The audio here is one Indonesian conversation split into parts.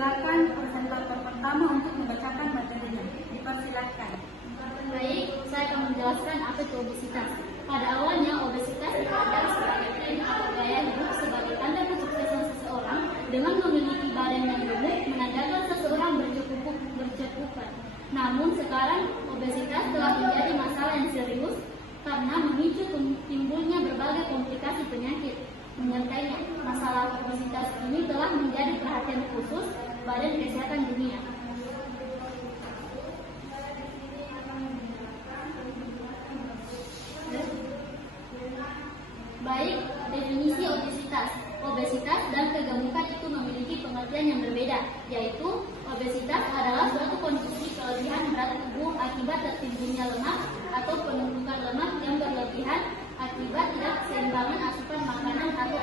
persilakan presentator pertama untuk membacakan materinya. Dipersilakan. Baik, saya akan menjelaskan apa itu obesitas. Pada awalnya, obesitas dipandang sebagai tren atau gaya hidup sebagai tanda kesuksesan seseorang dengan memiliki badan yang gemuk menandakan seseorang berkecukupan. Namun sekarang, obesitas telah menjadi masalah yang serius karena memicu timbulnya berbagai komplikasi penyakit menyertainya. Masalah obesitas ini telah menjadi perhatian khusus Badan Kesehatan Dunia. Baik, definisi obesitas. Obesitas dan kegemukan itu memiliki pengertian yang berbeda, yaitu obesitas adalah suatu kondisi kelebihan berat tubuh akibat tertimbunnya lemak atau penumpukan lemak yang berlebihan akibat tidak keseimbangan asupan makanan atau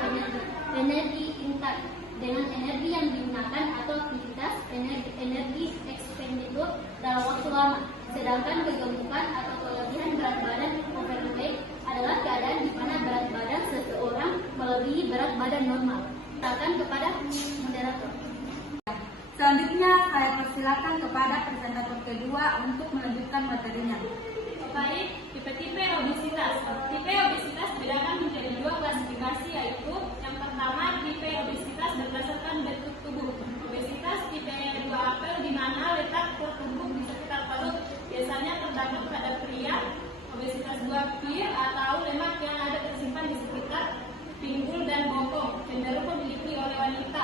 energi intak dengan energi yang digunakan atau aktivitas energi expenditure dalam waktu lama. Sedangkan kegemukan atau kelebihan berat badan overweight adalah keadaan di mana berat badan seseorang melebihi berat badan normal. Silakan kepada moderator. Selanjutnya saya persilakan kepada presentator kedua untuk melanjutkan materinya. Baik, tipe-tipe obesitas. Tipe obesitas dibedakan menjadi dua klasifikasi, yaitu yang pertama tipe obesitas berdasarkan bentuk tubuh. Obesitas tipe 2 apel di mana letak berat tubuh di sekitar perut biasanya terdapat pada pria. Obesitas 2 pir atau lemak yang ada tersimpan di sekitar pinggul dan bokong cenderung dimiliki oleh wanita.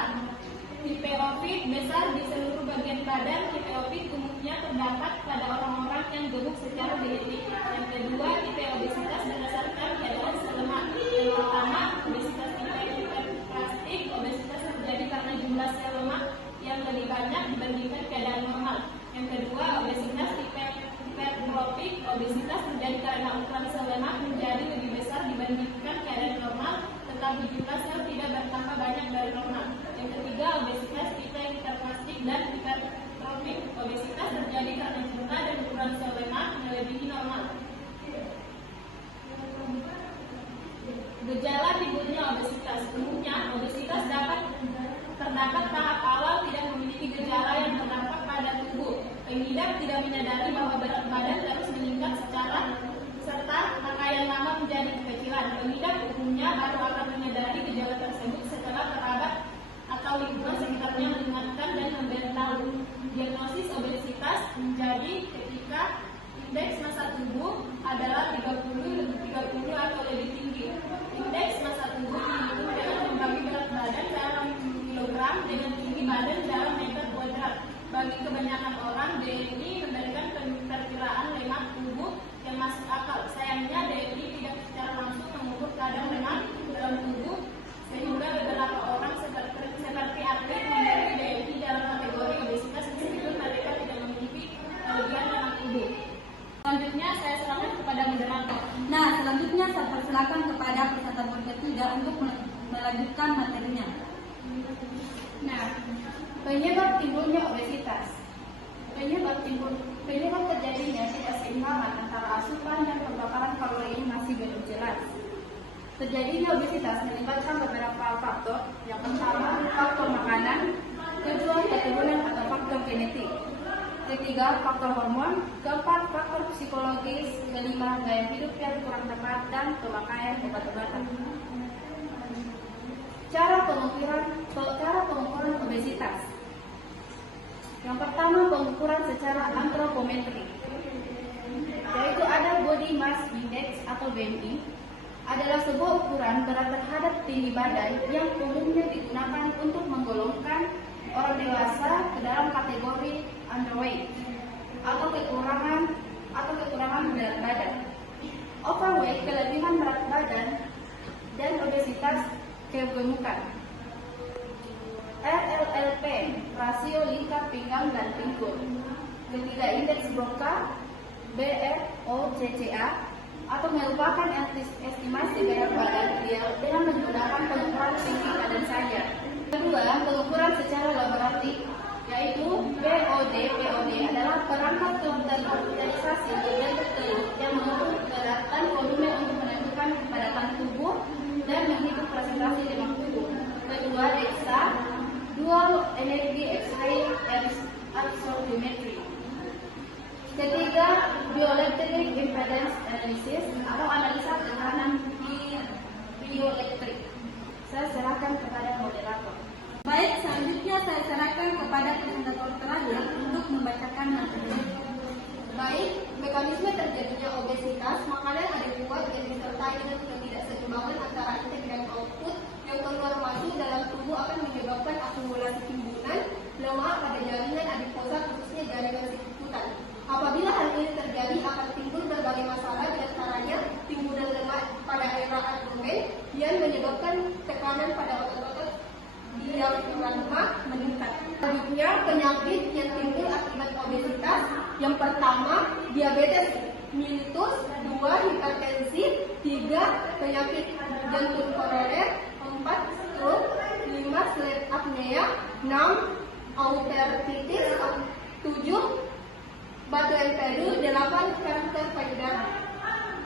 Tipe ovid besar di seluruh bagian badan. Tipe ovid umumnya terdapat pada orang-orang yang gemuk secara genetik. Yang kedua, tipe obesitas berdasarkan keadaan sel lemak. Yang pertama, obesitas tipe hiperplastik. Obesitas terjadi karena jumlah sel lemak yang lebih banyak dibandingkan keadaan normal. Yang kedua, obesitas tipe hipertrofik. Obesitas terjadi karena ukuran sel lemak menjadi lebih besar dibandingkan keadaan normal, tetapi jumlah sel tidak bertambah banyak dari normal. Yang ketiga, obesitas tipe hiperplastik dan hipertrofik. Obesitas terjadi karena jumlah dan ukuran sel lemak melebihi normal. Gejala timbulnya obesitas. Umumnya, obesitas terdapat tahap awal tidak memiliki gejala yang terdampak pada tubuh. Pengidap tidak menyadari bahwa berat badan terus meningkat serta pakaian lama menjadi kekecilan. Pengidap umumnya baru akan menyadari gejala tersebut setelah kerabat atau lingkungan sekitarnya mengingatkan dan memberitahu. Diagnosis obesitas menjadi ketika indeks massa tubuh adalah 30 atau lebih tinggi. Indeks massa tubuh dihitung dengan membagi berat badan dalam kilogram dengan tinggi badan dalam meter kuadrat. Bagi kebanyakan orang, BMI memberikan perkiraan lemak tubuh yang masuk akal. Sayangnya, BMI tidak secara langsung mengukur kadar lemak dalam tubuh, sehingga beberapa orang seperti atlet memiliki BMI dalam kategori obesitas meskipun mereka tidak memiliki kelebihan lemak tubuh. Selanjutnya, saya serahkan kepada moderator. Nah, selanjutnya saya persilakan kepada presentator ketiga untuk melanjutkan materinya. Nah, penyebab timbulnya obesitas. Penyebab terjadinya ketidakseimbangan antara asupan dan pembakaran kalori ini masih belum jelas. Terjadinya obesitas melibatkan beberapa faktor. Yang pertama, faktor makanan. Kedua, keturunan atau faktor genetik. Ketiga, faktor hormon. Keempat, faktor psikologis. Kelima, gaya hidup yang kurang tepat dan pemakaian obat-obatan. Cara pengukuran obesitas. Yang pertama, pengukuran secara antropometrik, yaitu ada body mass index atau BMI, adalah sebuah ukuran berat terhadap tinggi badan yang umumnya digunakan untuk menggolongkan orang dewasa ke dalam kategori underweight atau kekurangan berat badan. Overweight kelebihan berat badan dan obesitas kegemukan. RLLP, rasio lingkar pinggang dan pinggul. Ketiga, indeks Broca, BMOCCA, atau merupakan estimasi berat badan ideal dengan menggunakan pengukuran tinggi badan saja. Kedua, pengukuran secara laboratif, yaitu BOD adalah perangkat komputerisasi berbentuk telur yang mengukur berat dan volume untuk menentukan kepadatan tubuh dan menghitung presentasi lemak tubuh. Kedua, DEXA, Dual Energy Excitation biometri. Ketiga, bioelectric impedance analysis atau analisa tekanan bioelektrik. Saya serahkan kepada moderator. Baik, selanjutnya saya serahkan kepada presentator terakhir untuk membacakan materi. Baik, mekanisme terjadinya obesitas, makanan ada kuat yang disertai dengan ketidakseimbangan antara intake dan output yang keluar masuk dalam tubuh akan menyebabkan akumulasi timbunan lemak pada jaringan adiposa khususnya jaringan sikutan. Apabila hal ini terjadi akan timbul berbagai masalah, di antaranya timbunan lemak pada area abdomen yang menyebabkan tekanan pada otot-otot diafragma meningkat. Selanjutnya, penyakit yang timbul akibat obesitas. Yang pertama, diabetes mellitus, 2, hipertensi, 3, penyakit jantung koroner, 4, stroke, 5, sleep apnea, 6, austertitis, 7, batu empedu, 8, kanker payudara.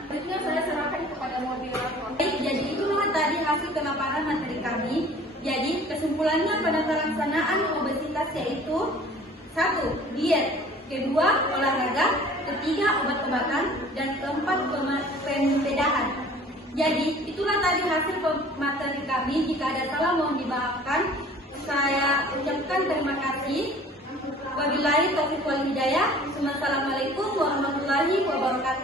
Selanjutnya saya serahkan kepada moderator. Baik, jadi itulah tadi hasil pemaparan materi kami. Jadi kesimpulannya pada pelaksanaan obesitas yaitu 1. Diet, 2. Olahraga, 3. Obat-obatan, dan 4. Pembedahan. Jadi itulah tadi hasil materi kami. Jika ada salah mohon dimaafkan. Saya ucapkan terima kasih. Wabillahi taufiq wal hidayah. Wassalamualaikum warahmatullahi wabarakatuh.